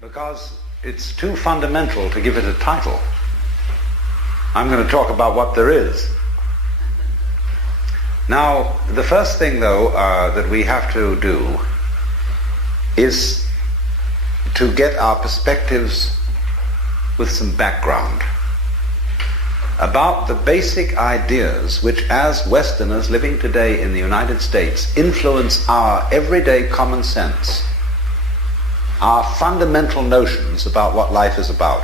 because it's too fundamental to give it a title. I'm going to talk about what there is. Now, the first thing, though, that we have to do is to get our perspectives with some background about the basic ideas which, as Westerners living today in the United States, influence our everyday common sense, our fundamental notions about what life is about.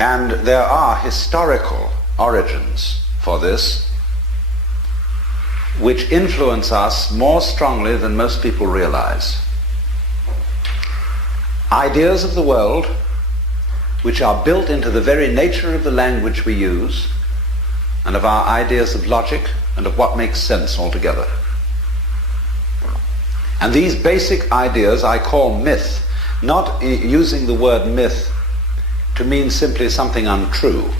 And there are historical origins for this which influence us more strongly than most people realize. Ideas of the world which are built into the very nature of the language we use and of our ideas of logic and of what makes sense altogether. And these basic ideas I call myth, not using the word myth to mean simply something untrue,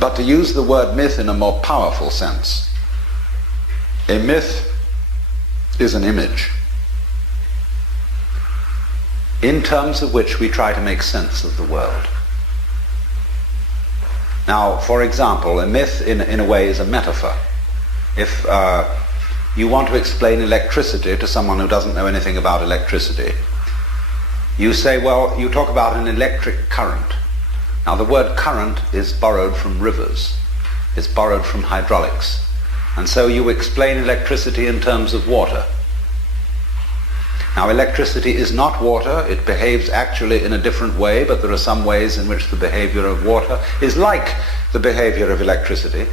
but to use the word myth in a more powerful sense. A myth is an image in terms of which we try to make sense of the world. Now, for example, a myth in a way is a metaphor. If you want to explain electricity to someone who doesn't know anything about electricity, you say, well, you talk about an electric current. Now, the word current is borrowed from rivers. It's borrowed from hydraulics. And so you explain electricity in terms of water. Now, electricity is not water. It behaves actually in a different way, but there are some ways in which the behavior of water is like the behavior of electricity.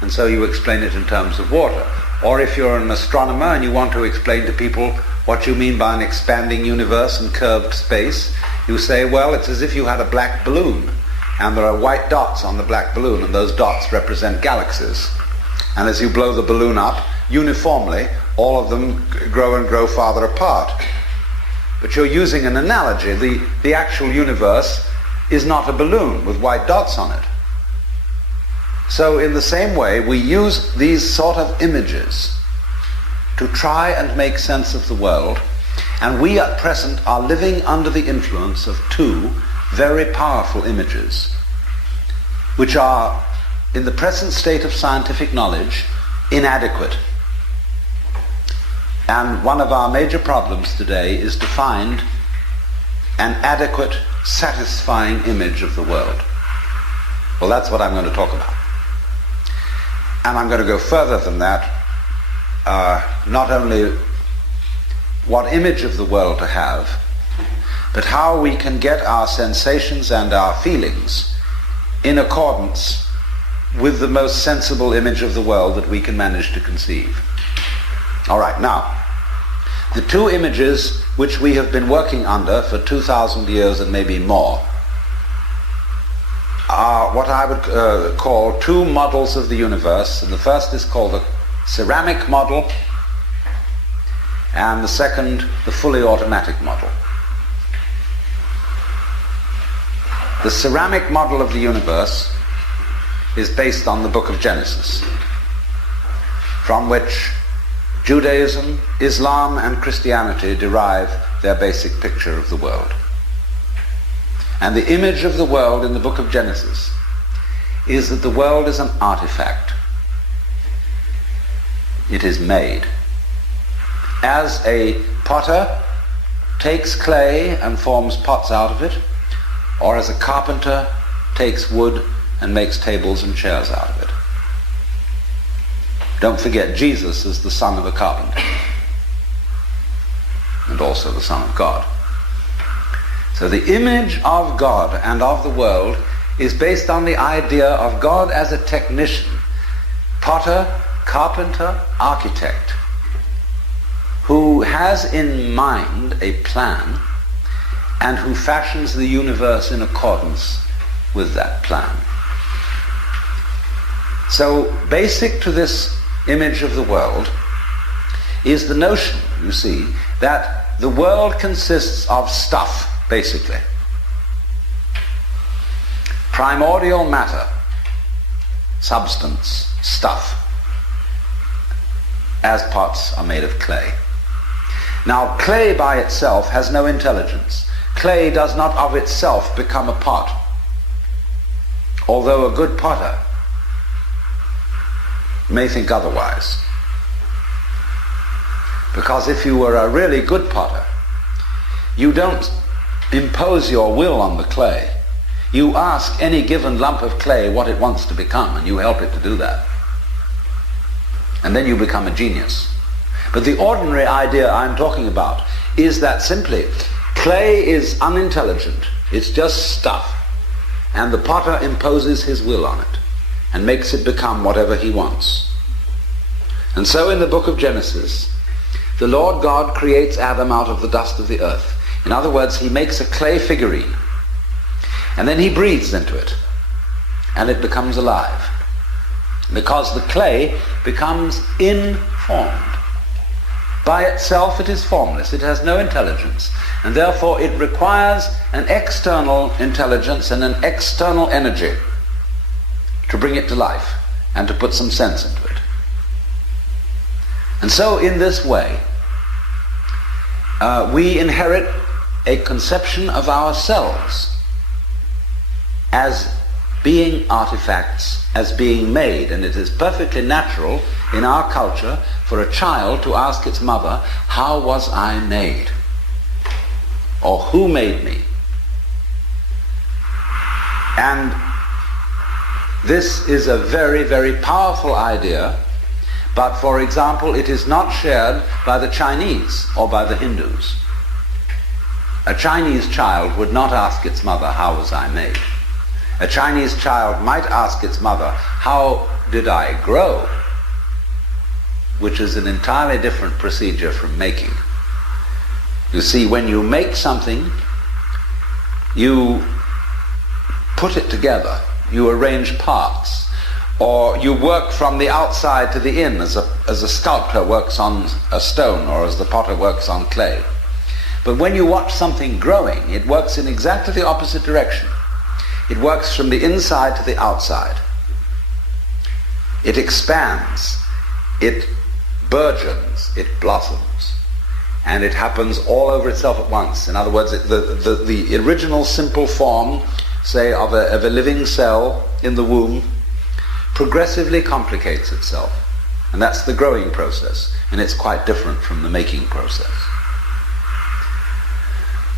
And so you explain it in terms of water. Or if you're an astronomer and you want to explain to people what you mean by an expanding universe and curved space, you say, well, it's as if you had a black balloon, and there are white dots on the black balloon, and those dots represent galaxies. And as you blow the balloon up, uniformly, all of them grow and grow farther apart. But you're using an analogy. The actual universe is not a balloon with white dots on it. So in the same way, we use these sort of images to try and make sense of the world, and we at present are living under the influence of two very powerful images, which are, in the present state of scientific knowledge, inadequate. And one of our major problems today is to find an adequate, satisfying image of the world. Well, that's what I'm going to talk about. And I'm going to go further than that, not only what image of the world to have, but how we can get our sensations and our feelings in accordance with the most sensible image of the world that we can manage to conceive. All right, now, the two images which we have been working under for 2,000 years and maybe more are what I would call two models of the universe. And the first is called the ceramic model, and the second, the fully automatic model. The ceramic model of the universe is based on the book of Genesis, from which Judaism, Islam, and Christianity derive their basic picture of the world. And the image of the world in the book of Genesis is that the world is an artifact. It is made. As a potter takes clay and forms pots out of it, or as a carpenter takes wood and makes tables and chairs out of it. Don't forget, Jesus is the son of a carpenter, and also the Son of God. So the image of God and of the world is based on the idea of God as a technician, potter, carpenter, architect, who has in mind a plan and who fashions the universe in accordance with that plan. So basic to this image of the world is the notion, you see, that the world consists of stuff, basically. Primordial matter, substance, stuff, as pots are made of clay. Now, clay by itself has no intelligence. Clay does not of itself become a pot, although a good potter may think otherwise. Because if you were a really good potter, you don't impose your will on the clay. You ask any given lump of clay what it wants to become, and you help it to do that. And then you become a genius. But the ordinary idea I'm talking about is that simply clay is unintelligent. It's just stuff. And the potter imposes his will on it and makes it become whatever he wants. And so in the book of Genesis, the Lord God creates Adam out of the dust of the earth. In other words, he makes a clay figurine, and then he breathes into it, and it becomes alive. Because the clay becomes informed. By itself it is formless, it has no intelligence, and therefore it requires an external intelligence and an external energy to bring it to life and to put some sense into it. And so in this way, we inherit a conception of ourselves as being artifacts, as being made, and it is perfectly natural in our culture for a child to ask its mother, how was I made? Or who made me? And this is a very, very powerful idea, but for example, it is not shared by the Chinese or by the Hindus. A Chinese child would not ask its mother, how was I made? A Chinese child might ask its mother, how did I grow? Which is an entirely different procedure from making. You see, when you make something, you put it together, you arrange parts, or you work from the outside to the in, as a sculptor works on a stone, or as the potter works on clay. But when you watch something growing, it works in exactly the opposite direction. It works from the inside to the outside. It expands, it burgeons, it blossoms, and it happens all over itself at once. In other words, the original simple form, say, of a living cell in the womb, progressively complicates itself. And that's the growing process, and it's quite different from the making process.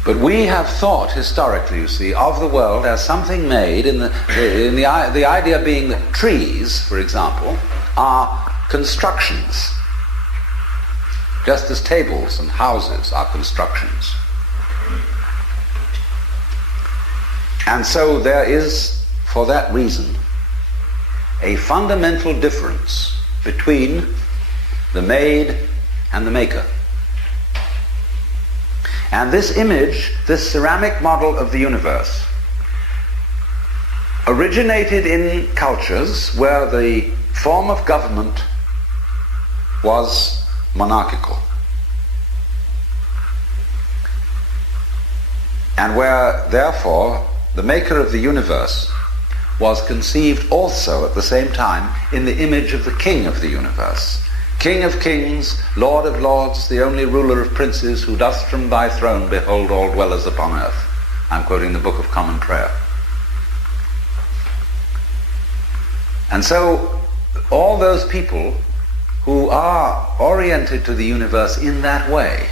But we have thought historically, you see, of the world as something made the idea being that trees, for example, are constructions, just as tables and houses are constructions. And so there is, for that reason, a fundamental difference between the made and the maker. And this image, this ceramic model of the universe, originated in cultures where the form of government was monarchical, and where, therefore, the maker of the universe was conceived also at the same time in the image of the king of the universe. King of kings, Lord of lords, the only ruler of princes, who dost from thy throne behold all dwellers upon earth. I'm quoting the Book of Common Prayer. And so all those people who are oriented to the universe in that way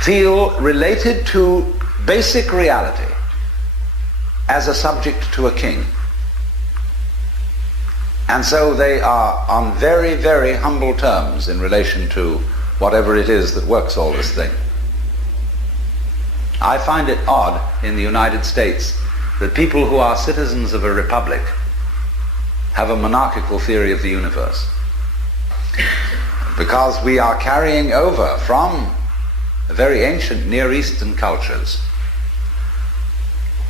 feel related to basic reality as a subject to a king. And so they are on very, very humble terms in relation to whatever it is that works all this thing. I find it odd in the United States that people who are citizens of a republic have a monarchical theory of the universe. Because we are carrying over from very ancient Near Eastern cultures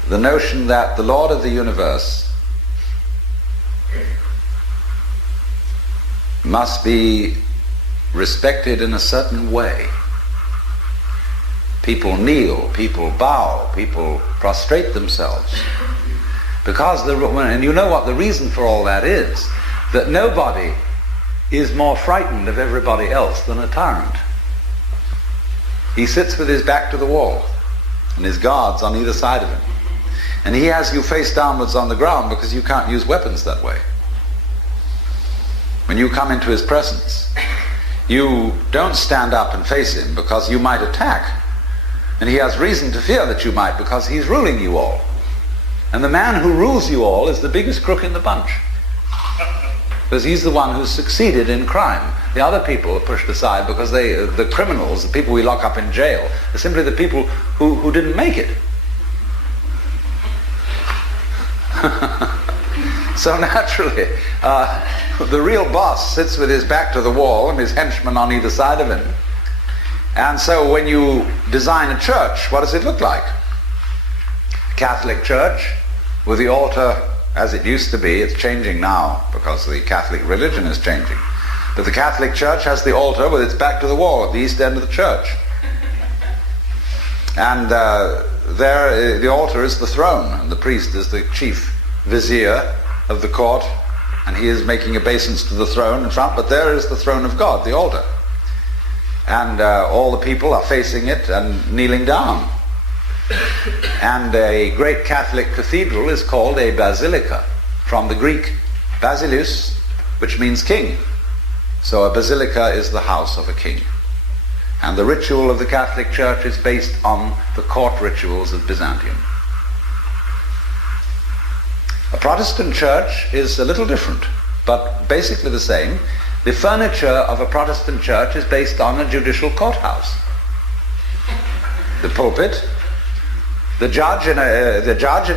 the notion that the Lord of the universe must be respected in a certain way. People kneel, people bow, people prostrate themselves. Because, and you know what the reason for all that is, that nobody is more frightened of everybody else than a tyrant. He sits with his back to the wall and his guards on either side of him. And he has you face downwards on the ground because you can't use weapons that way. When you come into his presence, you don't stand up and face him because you might attack. And he has reason to fear that you might because he's ruling you all. And the man who rules you all is the biggest crook in the bunch. Because he's the one who's succeeded in crime. The other people are pushed aside because the criminals, the people we lock up in jail, are simply the people who didn't make it. So naturally, the real boss sits with his back to the wall and his henchmen on either side of him. And so when you design a church, what does it look like? Catholic church with the altar as it used to be. It's changing now because the Catholic religion is changing. But the Catholic church has the altar with its back to the wall at the east end of the church. And there the altar is the throne, and the priest is the chief vizier of the court, and he is making obeisance to the throne in front, but there is the throne of God, the altar. And all the people are facing it and kneeling down. And a great Catholic cathedral is called a basilica, from the Greek basileus, which means king. So a basilica is the house of a king. And the ritual of the Catholic Church is based on the court rituals of Byzantium. A Protestant church is a little different, but basically the same. The furniture of a Protestant church is based on a judicial courthouse. The pulpit. The judge in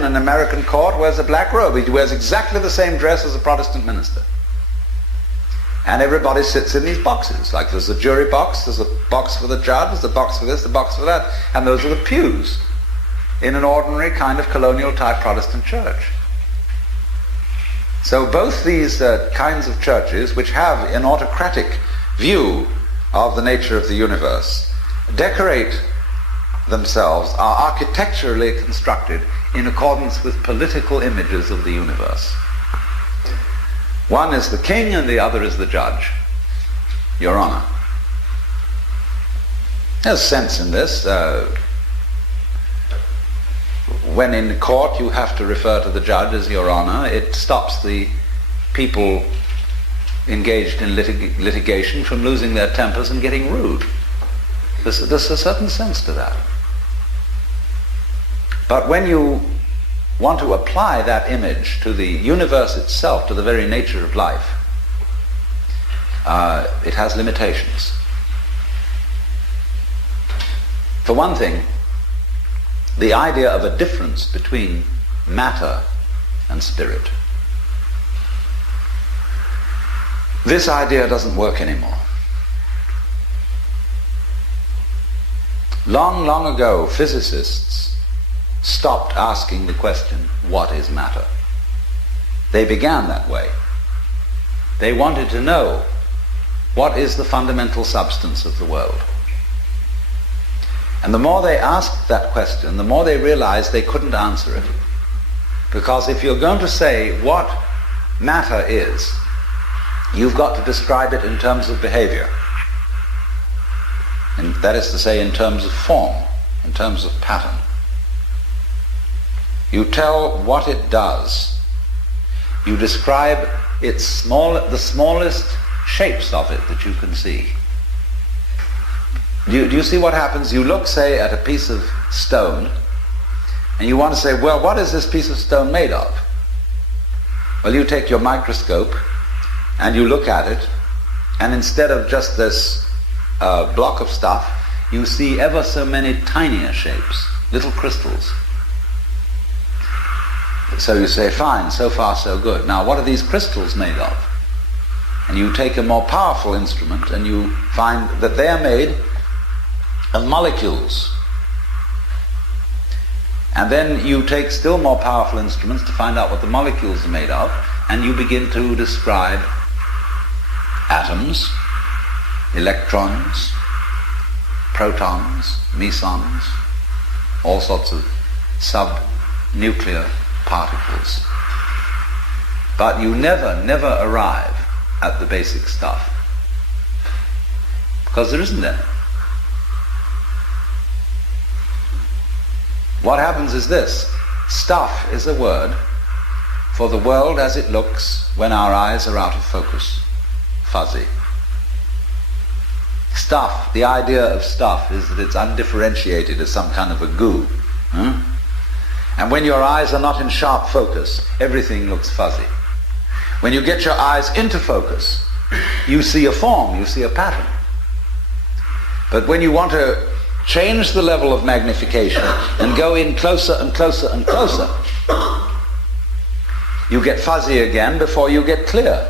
an American court wears a black robe. He wears exactly the same dress as a Protestant minister. And everybody sits in these boxes. Like there's a jury box, there's a box for the judge, there's a box for this, a box for that. And those are the pews in an ordinary kind of colonial type Protestant church. So both these kinds of churches, which have an autocratic view of the nature of the universe, decorate themselves, are architecturally constructed in accordance with political images of the universe. One is the king and the other is the judge, Your Honor. There's sense in this. When in court you have to refer to the judge as Your Honor, it stops the people engaged in litigation from losing their tempers and getting rude. There's a certain sense to that. But when you want to apply that image to the universe itself, to the very nature of life, it has limitations. For one thing, the idea of a difference between matter and spirit. This idea doesn't work anymore. Long, long ago, physicists stopped asking the question, what is matter? They began that way. They wanted to know, what is the fundamental substance of the world? And the more they asked that question, the more they realized they couldn't answer it. Because if you're going to say what matter is, you've got to describe it in terms of behavior. And that is to say, in terms of form, in terms of pattern. You tell what it does. You describe the smallest shapes of it that you can see. Do you see what happens? You look, say, at a piece of stone, and you want to say, well, what is this piece of stone made of? Well, you take your microscope, and you look at it, and instead of just this block of stuff, you see ever so many tinier shapes, little crystals. So you say, fine, so far so good. Now, what are these crystals made of? And you take a more powerful instrument, and you find that they are made of molecules. And then you take still more powerful instruments to find out what the molecules are made of, and you begin to describe atoms, electrons, protons, mesons, all sorts of subnuclear particles. But you never arrive at the basic stuff, because there isn't any. what happens is this. Stuff is a word for the world as it looks when our eyes are out of focus. Fuzzy. Stuff, the idea of stuff is that it's undifferentiated as some kind of a goo. And when your eyes are not in sharp focus, everything looks fuzzy. When you get your eyes into focus, you see a form, you see a pattern. But when you want to change the level of magnification and go in closer and closer and closer, you get fuzzy again before you get clear.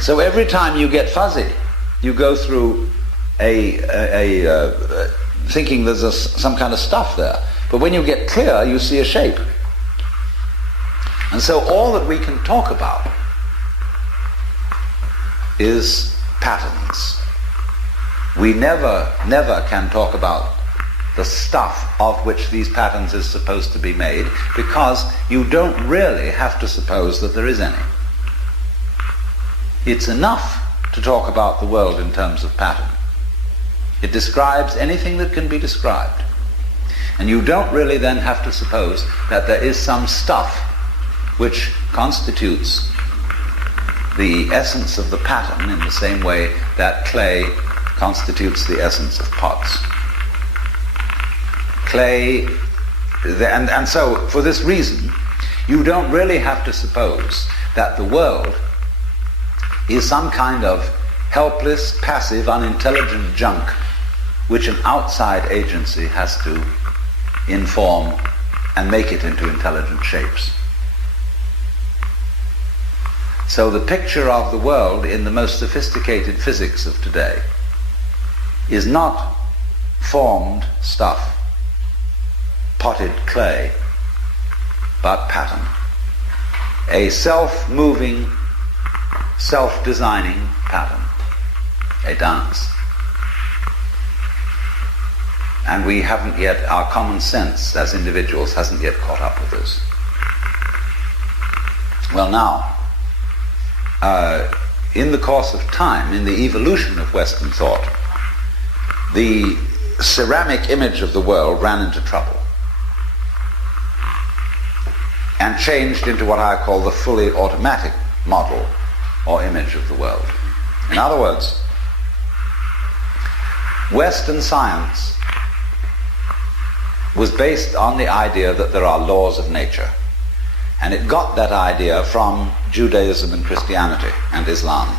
So every time you get fuzzy, you go through thinking there's some kind of stuff there. But when you get clear, you see a shape. And so all that we can talk about is patterns. We never can talk about the stuff of which these patterns is supposed to be made, because you don't really have to suppose that there is any. It's enough to talk about the world in terms of pattern. It describes anything that can be described. And you don't really then have to suppose that there is some stuff which constitutes the essence of the pattern in the same way that clay constitutes the essence of pots. Clay, and so for this reason, you don't really have to suppose that the world is some kind of helpless, passive, unintelligent junk which an outside agency has to inform and make it into intelligent shapes. So the picture of the world in the most sophisticated physics of today is not formed stuff, potted clay, but pattern. A self-moving, self-designing pattern. A dance. And we haven't yet, our common sense as individuals hasn't yet caught up with this. Well now, in the course of time, in the evolution of Western thought, the ceramic image of the world ran into trouble and changed into what I call the fully automatic model or image of the world. In other words, Western science was based on the idea that there are laws of nature. And it got that idea from Judaism and Christianity and Islam.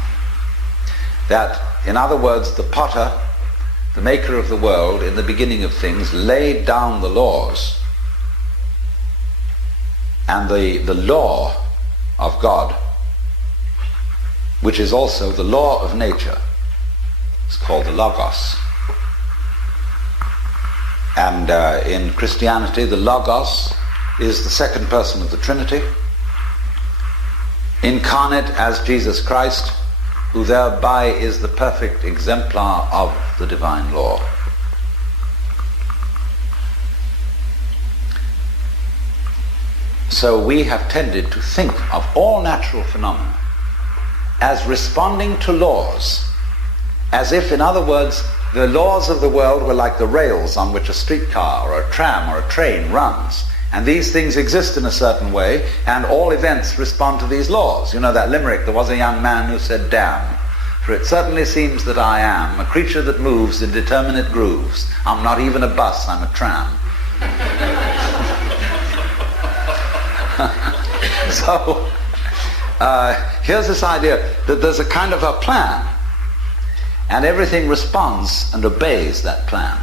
That, in other words, the potter, the maker of the world, in the beginning of things, laid down the laws. And the law of God, which is also the law of nature, is called the Logos. And in Christianity, the Logos is the second person of the Trinity, incarnate as Jesus Christ, who thereby is the perfect exemplar of the divine law. So we have tended to think of all natural phenomena as responding to laws, as if, in other words, the laws of the world were like the rails on which a streetcar or a tram or a train runs. And these things exist in a certain way, and all events respond to these laws. You know that limerick, there was a young man who said, "Damn, for it certainly seems that I am a creature that moves in determinate grooves. I'm not even a bus, I'm a tram." So, here's this idea that there's a kind of a plan, and everything responds and obeys that plan.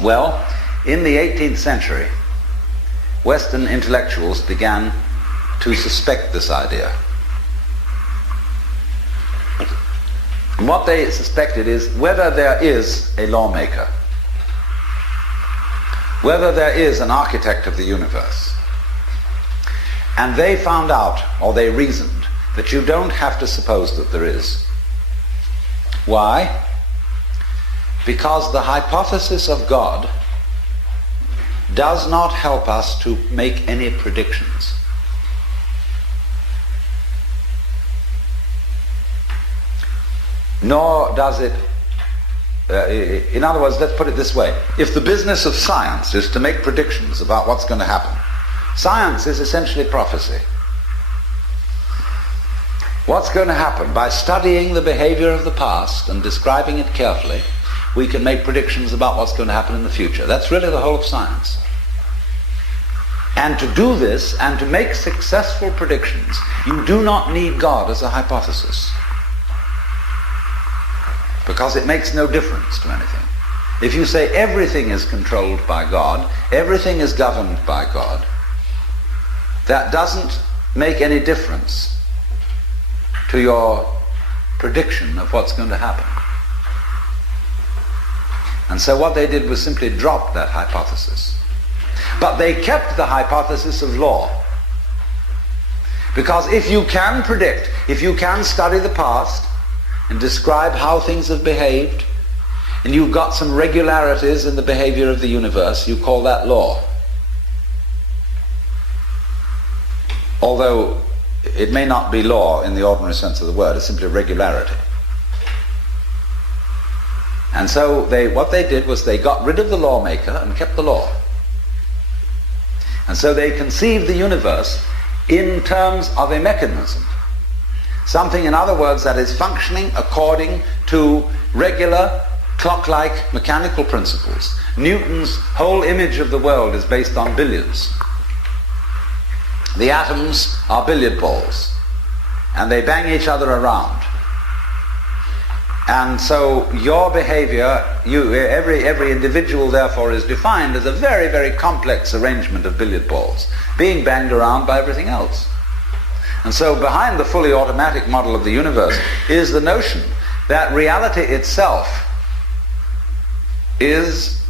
Well, in the 18th century, Western intellectuals began to suspect this idea. And what they suspected is whether there is a lawmaker, whether there is an architect of the universe. And they found out, or they reasoned, that you don't have to suppose that there is. Why? Because the hypothesis of God does not help us to make any predictions. Nor does it In other words, let's put it this way. If the business of science is to make predictions about what's going to happen, science is essentially prophecy. What's going to happen? By studying the behavior of the past and describing it carefully, we can make predictions about what's going to happen in the future. That's really the whole of science. And to do this, and to make successful predictions, you do not need God as a hypothesis, because it makes no difference to anything. If you say everything is controlled by God, everything is governed by God, that doesn't make any difference to your prediction of what's going to happen. And so what they did was simply drop that hypothesis. But they kept the hypothesis of law. Because if you can predict, if you can study the past and describe how things have behaved, and you've got some regularities in the behavior of the universe, you call that law. Although it may not be law in the ordinary sense of the word, it's simply regularity. And so what they did was they got rid of the lawmaker and kept the law. And so they conceived the universe in terms of a mechanism. Something, in other words, that is functioning according to regular, clock-like mechanical principles. Newton's whole image of the world is based on billiards. The atoms are billiard balls, and they bang each other around. And so your behavior, every individual therefore is defined as a very, very complex arrangement of billiard balls being banged around by everything else. And so behind the fully automatic model of the universe is the notion that reality itself is,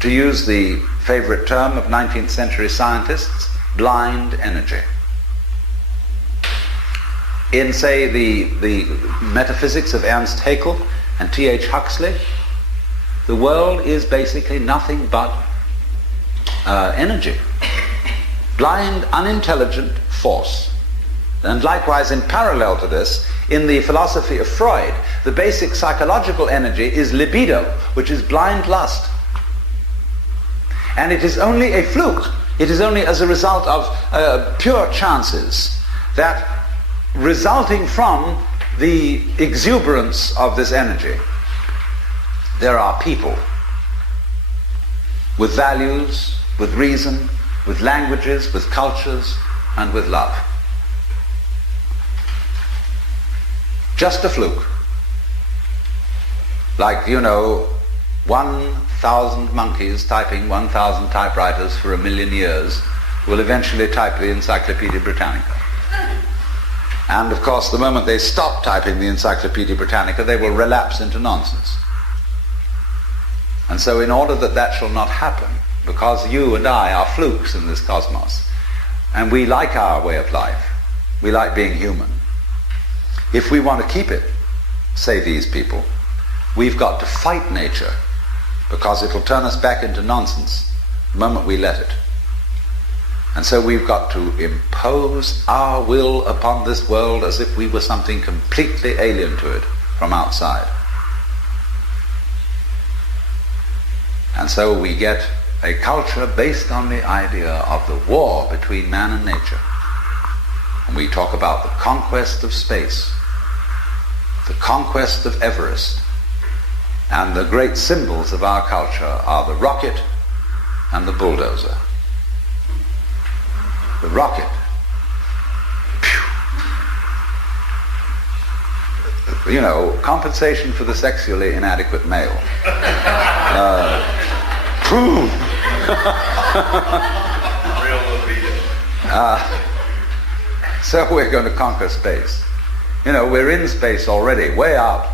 to use the favorite term of 19th century scientists, blind energy. In, say, the metaphysics of Ernst Haeckel and T.H. Huxley, the world is basically nothing but energy. Blind, unintelligent force. And likewise, in parallel to this, in the philosophy of Freud, the basic psychological energy is libido, which is blind lust. And it is only a fluke. It is only as a result of pure chances that, resulting from the exuberance of this energy, there are people with values, with reason, with languages, with cultures, and with love. Just a fluke. Like, 1,000 monkeys typing 1,000 typewriters for 1,000,000 years will eventually type the Encyclopedia Britannica. And of course, the moment they stop typing the Encyclopedia Britannica, they will relapse into nonsense. And so in order that that shall not happen, because you and I are flukes in this cosmos, and we like our way of life, we like being human, if we want to keep it, say these people, we've got to fight nature, because it'll turn us back into nonsense the moment we let it. And so we've got to impose our will upon this world as if we were something completely alien to it from outside. And so we get a culture based on the idea of the war between man and nature. And we talk about the conquest of space, the conquest of Everest, and the great symbols of our culture are the rocket and the bulldozer. The rocket. Compensation for the sexually inadequate male. So we're going to conquer space. We're in space already, way out.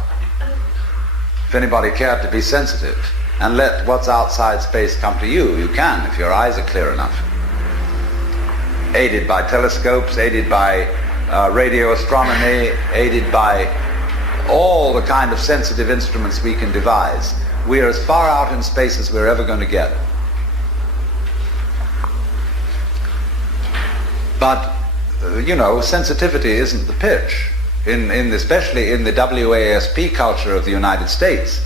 If anybody cared to be sensitive and let what's outside space come to you, you can, if your eyes are clear enough. Aided by telescopes, aided by radio astronomy, aided by all the kind of sensitive instruments we can devise, we are as far out in space as we're ever going to get. But, sensitivity isn't the pitch. Especially in the WASP culture of the United States,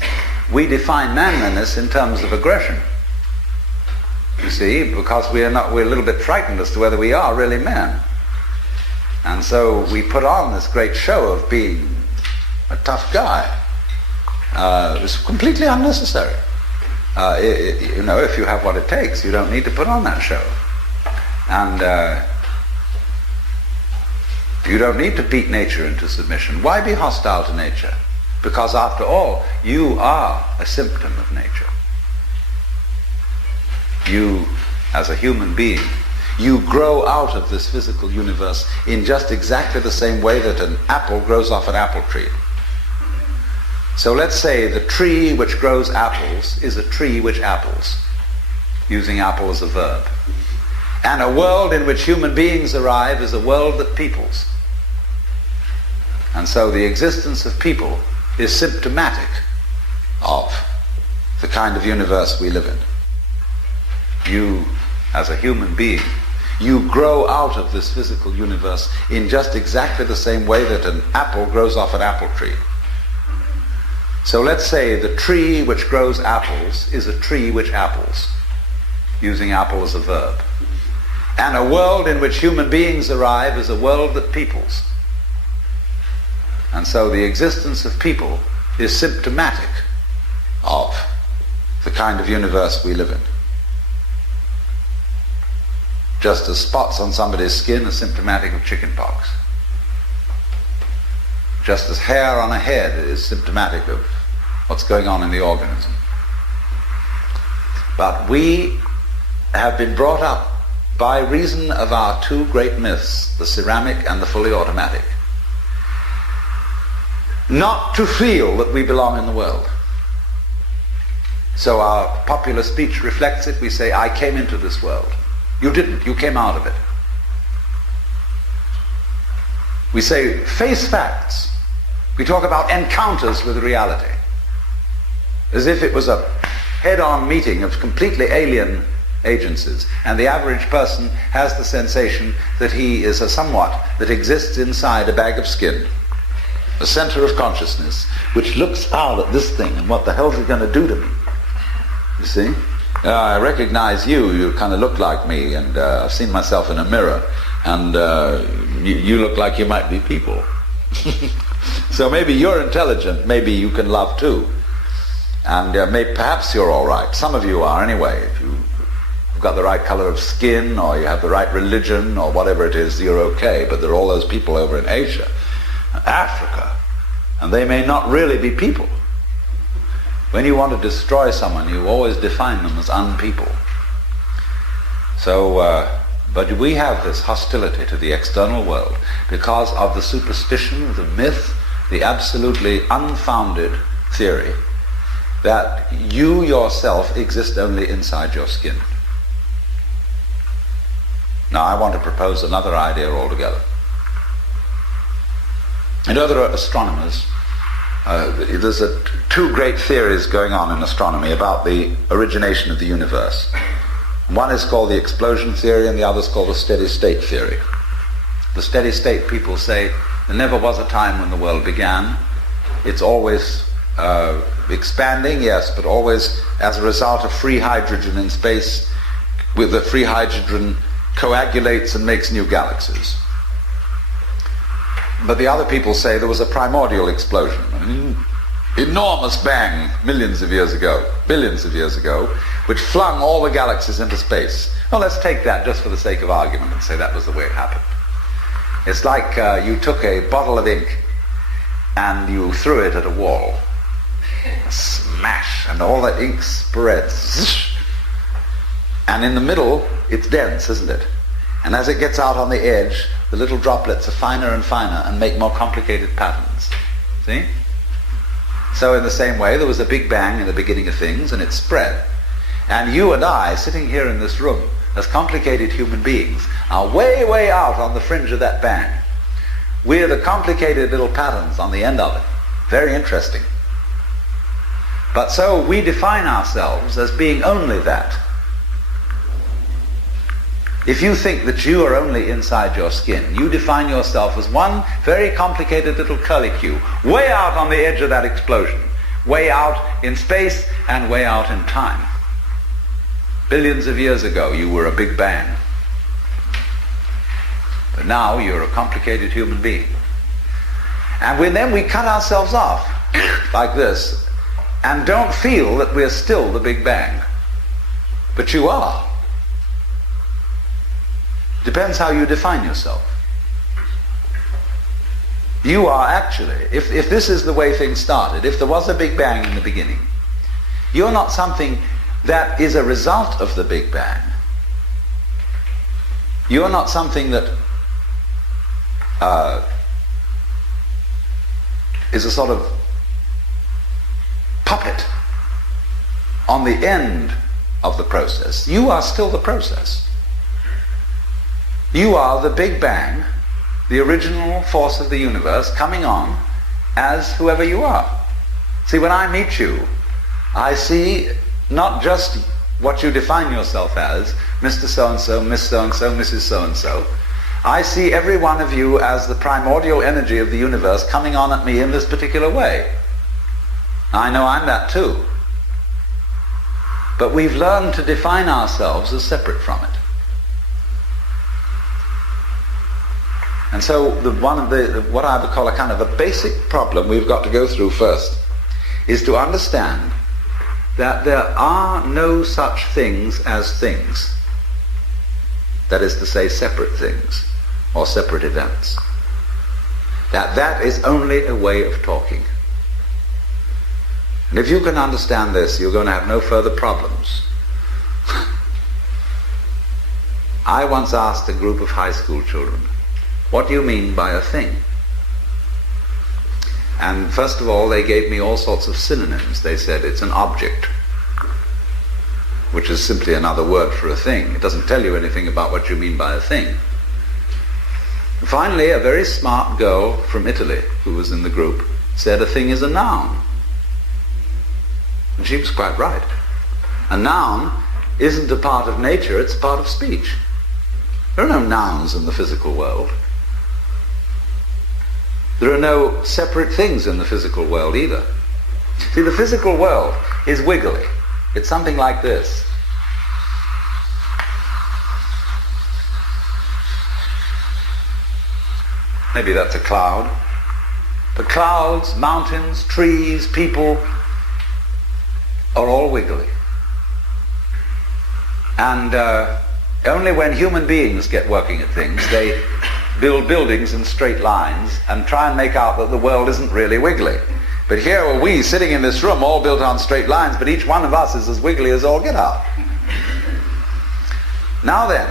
we define manliness in terms of aggression. You see, because we're a little bit frightened as to whether we are really men. And so we put on this great show of being a tough guy. It's completely unnecessary. If you have what it takes, you don't need to put on that show. And you don't need to beat nature into submission. Why be hostile to nature? Because after all, you are a symptom of nature. You, as a human being, you grow out of this physical universe in just exactly the same way that an apple grows off an apple tree. So let's say the tree which grows apples is a tree which apples, using apple as a verb. And a world in which human beings arrive is a world that peoples. And so the existence of people is symptomatic of the kind of universe we live in. You, as a human being, you grow out of this physical universe in just exactly the same way that an apple grows off an apple tree. So let's say the tree which grows apples is a tree which apples, using apple as a verb. And a world in which human beings arrive is a world that peoples. And so the existence of people is symptomatic of the kind of universe we live in. Just as spots on somebody's skin are symptomatic of chickenpox. Just as hair on a head is symptomatic of what's going on in the organism. But we have been brought up by reason of our two great myths, the ceramic and the fully automatic, not to feel that we belong in the world. So our popular speech reflects it. We say, I came into this world. You didn't. You came out of it. We say, face facts. We talk about encounters with reality, as if it was a head-on meeting of completely alien agencies, and the average person has the sensation that he is a somewhat that exists inside a bag of skin, a center of consciousness, which looks out at this thing, and what the hell is it going to do to me? You see? I recognize you. You kind of look like me, and I've seen myself in a mirror, and you look like you might be people. So maybe you're intelligent, maybe you can love too, and perhaps you're all right. Some of you are anyway. If you've got the right color of skin, or you have the right religion, or whatever it is, you're okay. But there are all those people over in Asia, Africa, and they may not really be people. When you want to destroy someone, you always define them as unpeople. So, but we have this hostility to the external world because of the superstition, the myth, the absolutely unfounded theory that you yourself exist only inside your skin. Now, I want to propose another idea altogether. You know, there are astronomers. There's two great theories going on in astronomy about the origination of the universe. One is called the explosion theory, and the other is called the steady state theory. The steady state people say there never was a time when the world began. It's always expanding, yes, but always as a result of free hydrogen in space, with the free hydrogen coagulates and makes new galaxies. But the other people say there was a primordial explosion, an enormous bang millions of years ago, billions of years ago, which flung all the galaxies into space. Well, let's take that just for the sake of argument and say that was the way it happened. It's like you took a bottle of ink and you threw it at a wall. A smash, and all that ink spreads. And in the middle, it's dense, isn't it? And as it gets out on the edge, the little droplets are finer and finer and make more complicated patterns. See? So in the same way, there was a big bang in the beginning of things, and it spread. And you and I, sitting here in this room, as complicated human beings, are way, way out on the fringe of that bang. We're the complicated little patterns on the end of it. Very interesting. But so we define ourselves as being only that. If you think that you are only inside your skin, you define yourself as one very complicated little curlicue, way out on the edge of that explosion, way out in space and way out in time. Billions of years ago, you were a big bang. But now you're a complicated human being. And then we cut ourselves off like this and don't feel that we're still the Big Bang. But you are. Depends how you define yourself. You are actually, if this is the way things started, if there was a Big Bang in the beginning, you're not something that is a result of the Big Bang. You're not something that is a sort of puppet on the end of the process. You are still the process. You are the Big Bang, the original force of the universe coming on as whoever you are. See, when I meet you, I see not just what you define yourself as, Mr. So-and-so, Miss So-and-so, Mrs. So-and-so. I see every one of you as the primordial energy of the universe coming on at me in this particular way. I know I'm that too. But we've learned to define ourselves as separate from it. And so what I would call a kind of a basic problem we've got to go through first is to understand that there are no such things as things. That is to say, separate things or separate events. That is only a way of talking. And if you can understand this, you're going to have no further problems. I once asked a group of high school children, what do you mean by a thing? And first of all, they gave me all sorts of synonyms. They said it's an object, which is simply another word for a thing. It doesn't tell you anything about what you mean by a thing. And finally, a very smart girl from Italy who was in the group said a thing is a noun. And she was quite right. A noun isn't a part of nature, it's a part of speech. There are no nouns in the physical world. There are no separate things in the physical world either. See, the physical world is wiggly. It's something like this. Maybe that's a cloud. But clouds, mountains, trees, people are all wiggly. And only when human beings get working at things, they build buildings in straight lines and try and make out that the world isn't really wiggly. But here are we sitting in this room all built on straight lines, but each one of us is as wiggly as all get out. Now then,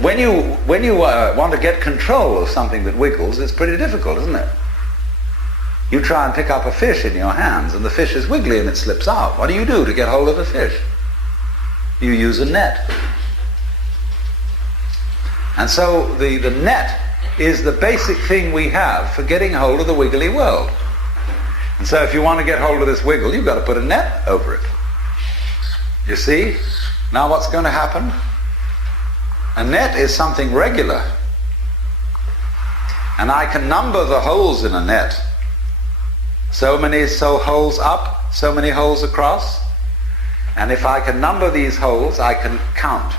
when you want to get control of something that wiggles, it's pretty difficult, isn't it? You try and pick up a fish in your hands and the fish is wiggly and it slips out. What do you do to get hold of the fish? You use a net. And so the net is the basic thing we have for getting hold of the wiggly world. And so if you want to get hold of this wiggle, you've got to put a net over it. You see? Now what's going to happen? A net is something regular. And I can number the holes in a net. So many holes up, so many holes across. And if I can number these holes, I can count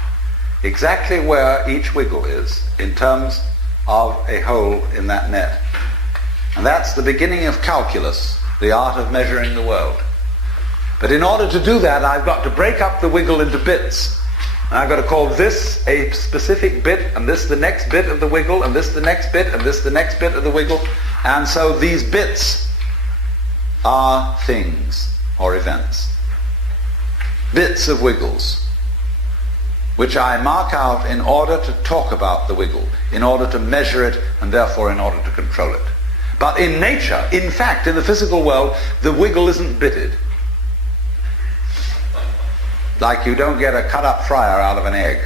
exactly where each wiggle is in terms of a hole in that net. And that's the beginning of calculus, the art of measuring the world. But in order to do that, I've got to break up the wiggle into bits. And I've got to call this a specific bit, and this the next bit of the wiggle, and this the next bit, and this the next bit of the wiggle. And so these bits are things or events. Bits of wiggles, which I mark out in order to talk about the wiggle, in order to measure it, and therefore in order to control it. But in nature, in fact, in the physical world, the wiggle isn't bitted. Like you don't get a cut-up fryer out of an egg.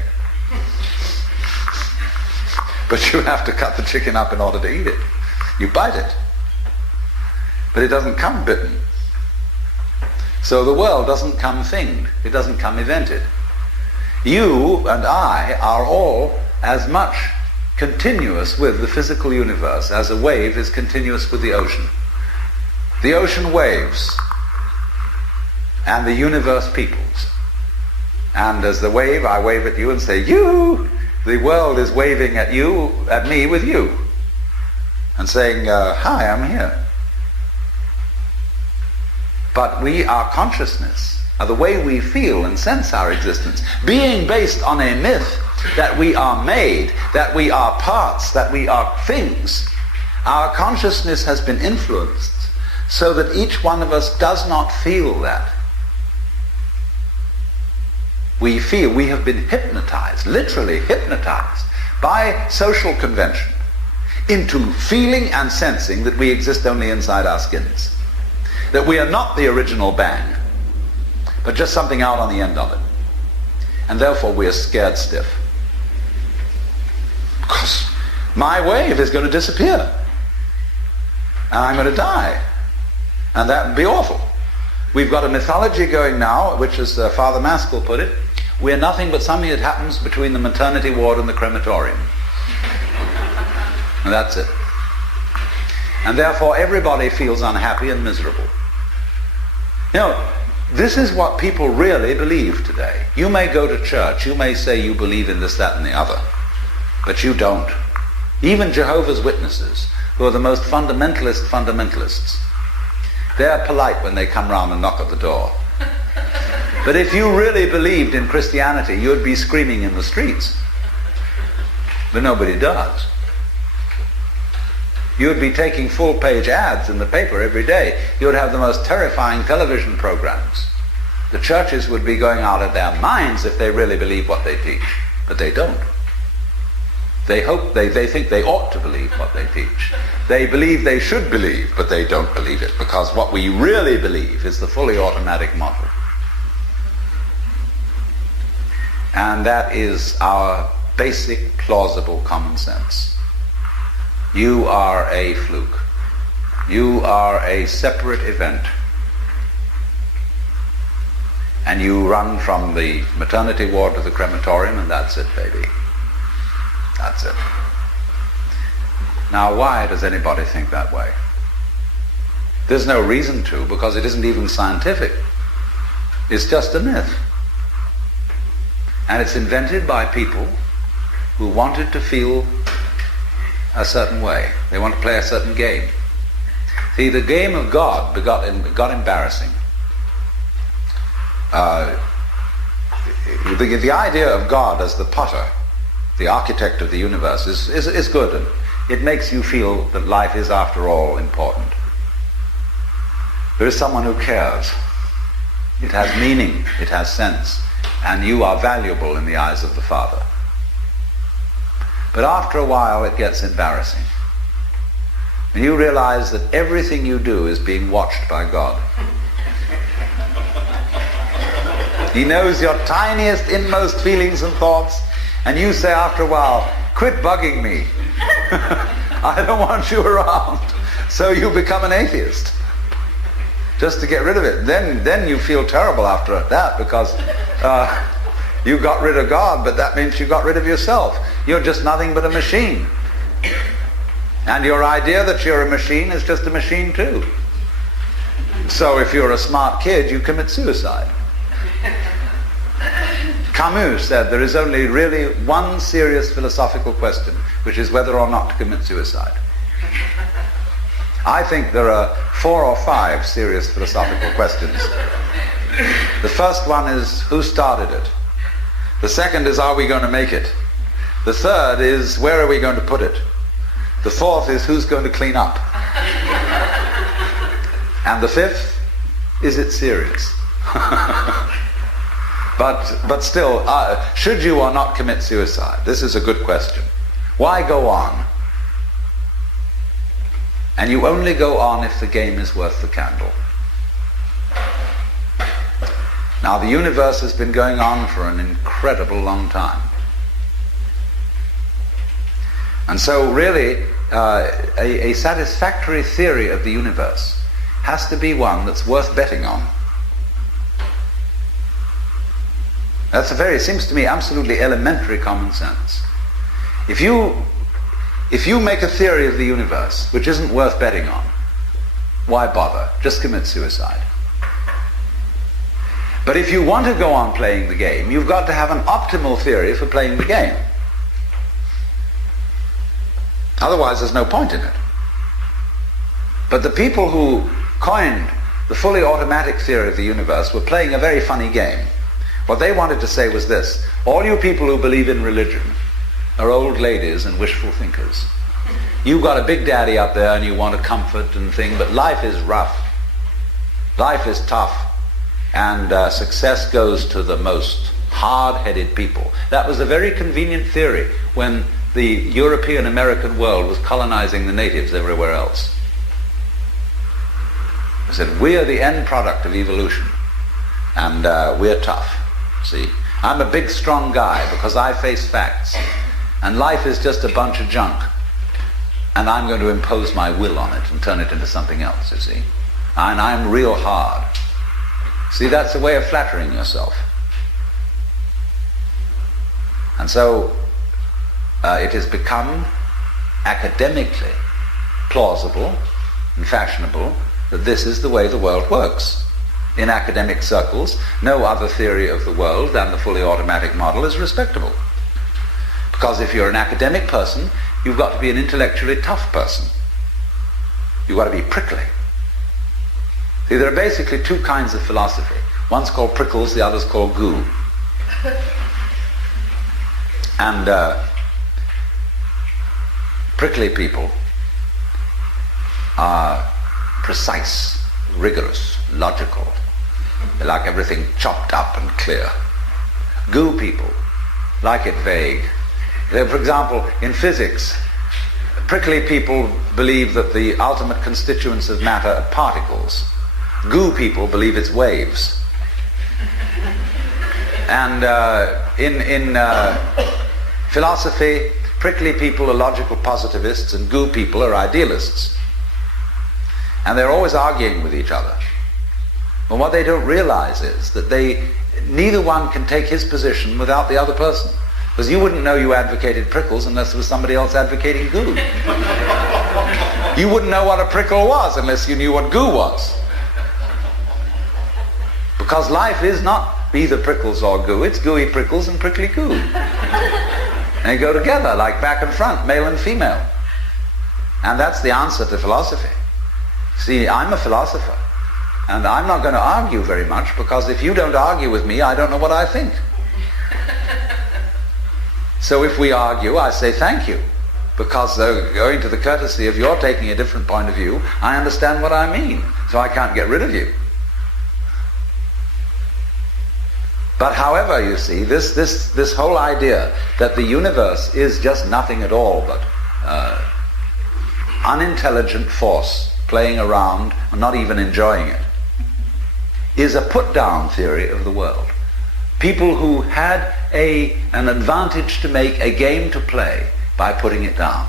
But you have to cut the chicken up in order to eat it. You bite it. But it doesn't come bitten. So the world doesn't come thinged. It doesn't come evented. You and I are all as much continuous with the physical universe as a wave is continuous with the ocean. The ocean waves, and the universe peoples. And as the wave, I wave at you and say, you! The world is waving at you, at me with you, and saying, hi, I'm here. But our consciousness, the way we feel and sense our existence, being based on a myth that we are made, that we are parts, that we are things, our consciousness has been influenced so that each one of us does not feel that. We feel we have been hypnotized, literally hypnotized, by social convention into feeling and sensing that we exist only inside our skins. That we are not the original bang, but just something out on the end of it. And therefore we are scared stiff. Because my wave is going to disappear. And I'm going to die. And that would be awful. We've got a mythology going now, which as Father Maskell put it, we're nothing but something that happens between the maternity ward and the crematorium. And that's it. And therefore everybody feels unhappy and miserable. You know, this is what people really believe today. You may go to church, you may say you believe in this, that, and the other, but you don't. Even Jehovah's Witnesses, who are the most fundamentalists, they're polite when they come round and knock at the door. But if you really believed in Christianity, you'd be screaming in the streets. But nobody does. You'd be taking full-page ads in the paper every day. You'd have the most terrifying television programs. The churches would be going out of their minds if they really believe what they teach. But they don't. They think they ought to believe what they teach. They believe they should believe, but they don't believe it, because what we really believe is the fully automatic model. And that is our basic, plausible common sense. You are a fluke. You are a separate event. And you run from the maternity ward to the crematorium, and that's it, baby. That's it. Now, why does anybody think that way? There's no reason to, because it isn't even scientific. It's just a myth. And it's invented by people who wanted to feel a certain way. They want to play a certain game. See, the game of God got embarrassing. The idea of God as the potter, the architect of the universe, is good. And it makes you feel that life is, after all, important. There is someone who cares. It has meaning. It has sense. And you are valuable in the eyes of the Father. But after a while it gets embarrassing. And you realize that everything you do is being watched by God. He knows your tiniest, inmost feelings and thoughts, and you say after a while, quit bugging me. I don't want you around. So you become an atheist. Just to get rid of it. Then you feel terrible after that, because you got rid of God, but that means you got rid of yourself. You're just nothing but a machine. And your idea that you're a machine is just a machine too. So if you're a smart kid, you commit suicide. Camus said there is only really one serious philosophical question, which is whether or not to commit suicide. I think there are 4 or 5 serious philosophical questions. The first one is, who started it? The second is, are we going to make it? The third is, where are we going to put it? The fourth is, who's going to clean up? And the fifth, is it serious? But still, should you or not commit suicide? This is a good question. Why go on? And you only go on if the game is worth the candle. Now, the universe has been going on for an incredible long time. And so really, a satisfactory theory of the universe has to be one that's worth betting on. That's seems to me, absolutely elementary common sense. If you make a theory of the universe which isn't worth betting on, Why bother? Just commit suicide. But if you want to go on playing the game, you've got to have an optimal theory for playing the game. Otherwise, there's no point in it. But the people who coined the fully automatic theory of the universe were playing a very funny game. What they wanted to say was this: all you people who believe in religion are old ladies and wishful thinkers. You've got a big daddy up there and you want a comfort and thing, but life is rough. Life is tough. And success goes to the most hard-headed people. That was a very convenient theory when the European American world was colonizing the natives everywhere else. They said, we're the end product of evolution, and we're tough. See, I'm a big, strong guy because I face facts, and life is just a bunch of junk, and I'm going to impose my will on it and turn it into something else, you see. And I'm real hard. See, that's a way of flattering yourself. And so it has become academically plausible and fashionable that this is the way the world works. In academic circles, no other theory of the world than the fully automatic model is respectable. Because if you're an academic person, you've got to be an intellectually tough person. You've got to be prickly. See, there are basically two kinds of philosophy. One's called prickles, the other's called goo. And prickly people are precise, rigorous, logical. They like everything chopped up and clear. Goo people like it vague. For example, in physics, prickly people believe that the ultimate constituents of matter are particles. Goo people believe it's waves. And in philosophy, prickly people are logical positivists and goo people are idealists. And they're always arguing with each other. And what they don't realize is that neither one can take his position without the other person. Because you wouldn't know you advocated prickles unless there was somebody else advocating goo. You wouldn't know what a prickle was unless you knew what goo was. Because life is not either prickles or goo, it's gooey prickles and prickly goo. And they go together like back and front, male and female. And that's the answer to philosophy. See, I'm a philosopher, and I'm not going to argue very much, because if you don't argue with me, I don't know what I think. So if we argue, I say thank you, because owing to the courtesy of your taking a different point of view, I understand what I mean, so I can't get rid of you. But however, you see, this whole idea that the universe is just nothing at all but unintelligent force playing around and not even enjoying it, is a put-down theory of the world. People who had an advantage to make, a game to play, by putting it down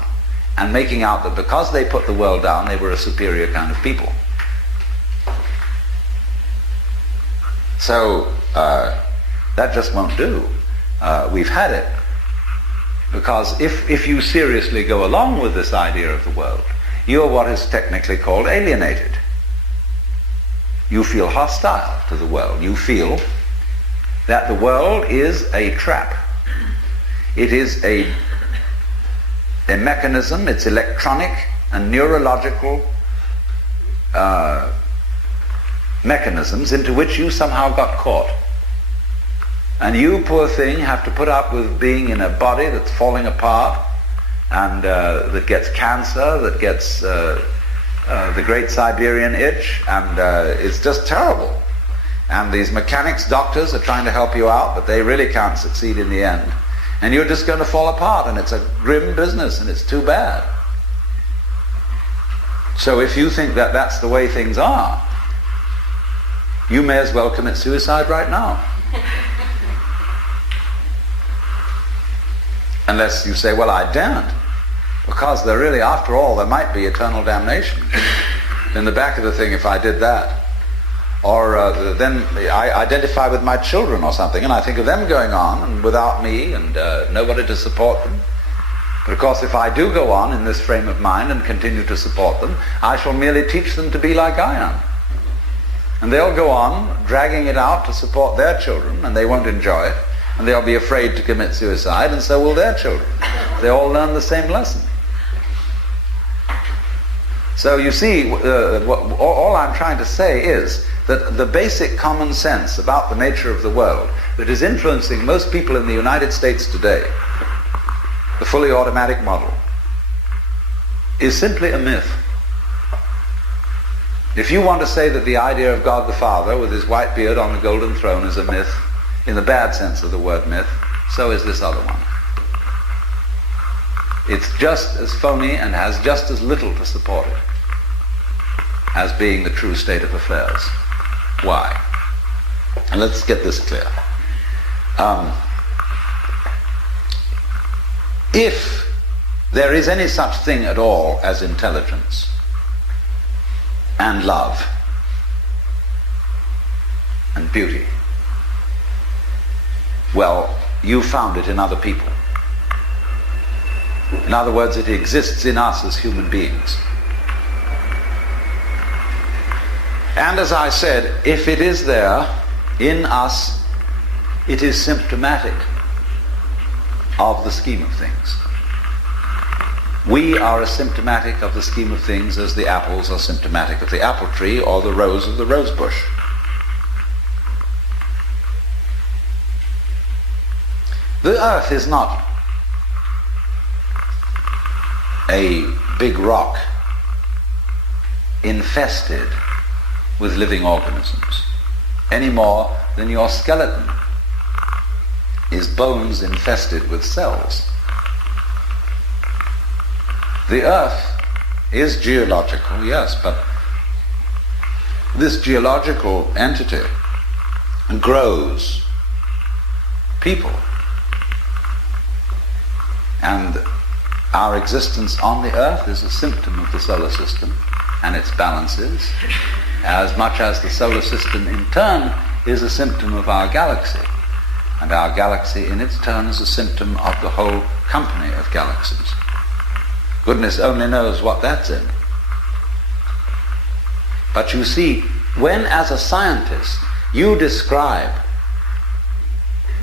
and making out that because they put the world down, they were a superior kind of people. So that just won't do. We've had it. Because if you seriously go along with this idea of the world, you're what is technically called alienated. You feel hostile to the world. You feel that the world is a trap. It is a mechanism, it's electronic and neurological mechanisms into which you somehow got caught. And you, poor thing, have to put up with being in a body that's falling apart, and that gets cancer, that gets the Great Siberian Itch, and it's just terrible. And these mechanics doctors are trying to help you out, but they really can't succeed in the end. And you're just going to fall apart, and it's a grim business, and it's too bad. So if you think that that's the way things are, you may as well commit suicide right now. Unless you say, well, I daren't. Because there really, after all, there might be eternal damnation in the back of the thing if I did that. Or then I identify with my children or something, and I think of them going on and without me and nobody to support them. But of course, if I do go on in this frame of mind and continue to support them, I shall merely teach them to be like I am. And they'll go on dragging it out to support their children, and they won't enjoy it, and they'll be afraid to commit suicide, and so will their children. They all learn the same lesson. So you see, all I'm trying to say is that the basic common sense about the nature of the world that is influencing most people in the United States today, the fully automatic model, is simply a myth. If you want to say that the idea of God the Father with his white beard on the golden throne is a myth, in the bad sense of the word myth, so is this other one. It's just as phony and has just as little to support it as being the true state of affairs. Why? And let's get this clear. If there is any such thing at all as intelligence and love and beauty, well, you found it in other people. In other words, it exists in us as human beings. And as I said, if it is there in us, it is symptomatic of the scheme of things. We are as symptomatic of the scheme of things as the apples are symptomatic of the apple tree or the rose of the rose bush. The earth is not a big rock infested with living organisms, any more than your skeleton is bones infested with cells. The earth is geological, yes, but this geological entity grows people. And our existence on the earth is a symptom of the solar system and its balances, as much as the solar system in turn is a symptom of our galaxy, and our galaxy in its turn is a symptom of the whole company of galaxies. Goodness only knows what that's in. But you see, when as a scientist you describe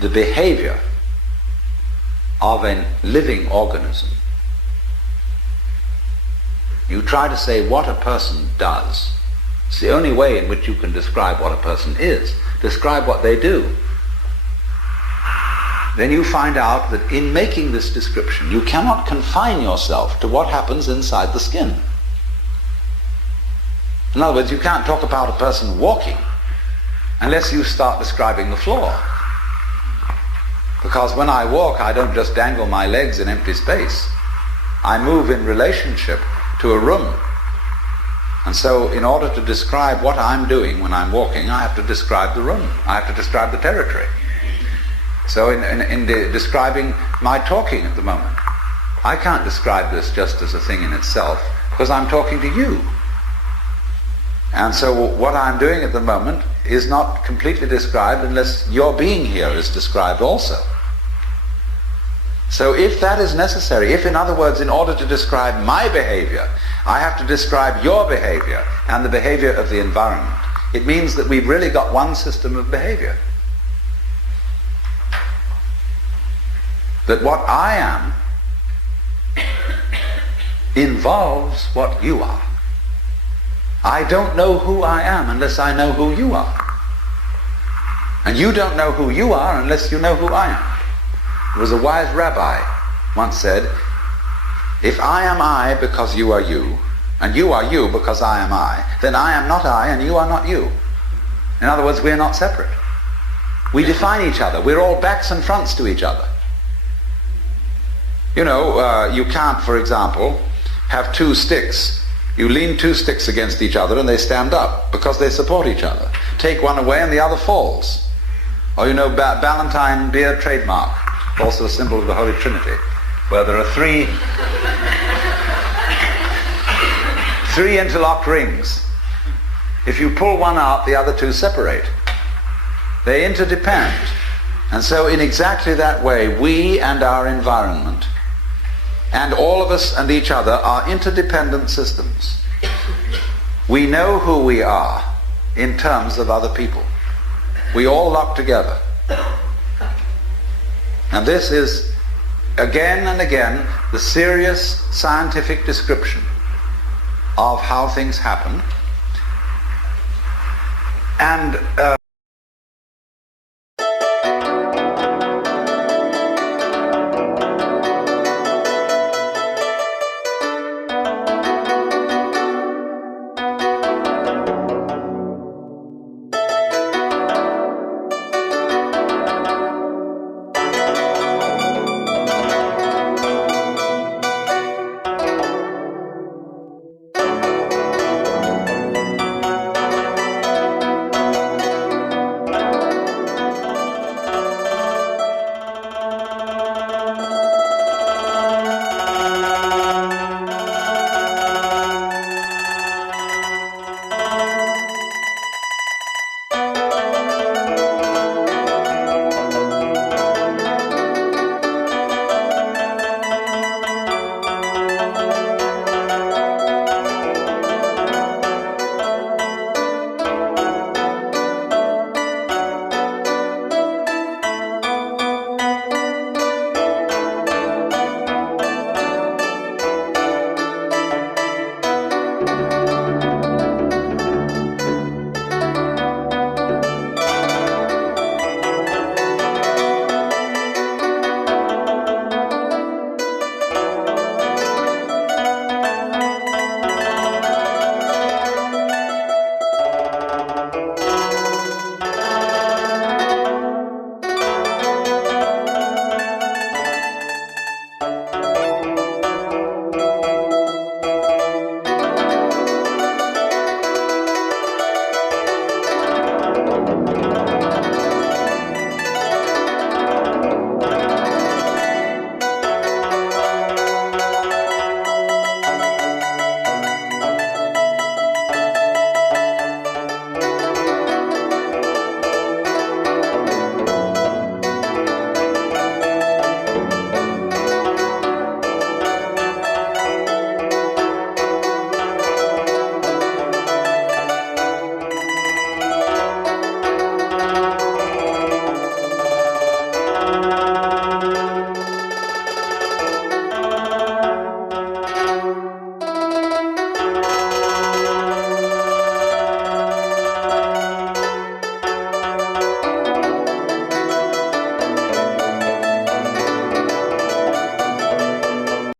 the behavior of a living organism, you try to say what a person does. It's the only way in which you can describe what a person is. Describe what they do. Then you find out that in making this description, you cannot confine yourself to what happens inside the skin. In other words, you can't talk about a person walking unless you start describing the floor. Because when I walk, I don't just dangle my legs in empty space. I move in relationship to a room. And so in order to describe what I'm doing when I'm walking, I have to describe the room. I have to describe the territory. So in describing my talking at the moment, I can't describe this just as a thing in itself, because I'm talking to you. And so what I'm doing at the moment is not completely described unless your being here is described also. So if that is necessary, if in other words, in order to describe my behavior, I have to describe your behavior and the behavior of the environment, it means that we've really got one system of behavior. That what I am involves what you are. I don't know who I am unless I know who you are. And you don't know who you are unless you know who I am. There was a wise rabbi once said, if I am I because you are you, and you are you because I am I, then I am not I and you are not you. In other words, we are not separate. We define each other. We're all backs and fronts to each other. You know, you can't, for example, have two sticks. You lean two sticks against each other and they stand up because they support each other. Take one away and the other falls. Or you know, Ballantine beer trademark, also a symbol of the Holy Trinity, where there are three interlocked rings. If you pull one out, the other two separate. They interdepend. And so in exactly that way, we and our environment and all of us and each other are interdependent systems. We know who we are in terms of other people. We all lock together. And this is, again and again, the serious scientific description of how things happen. And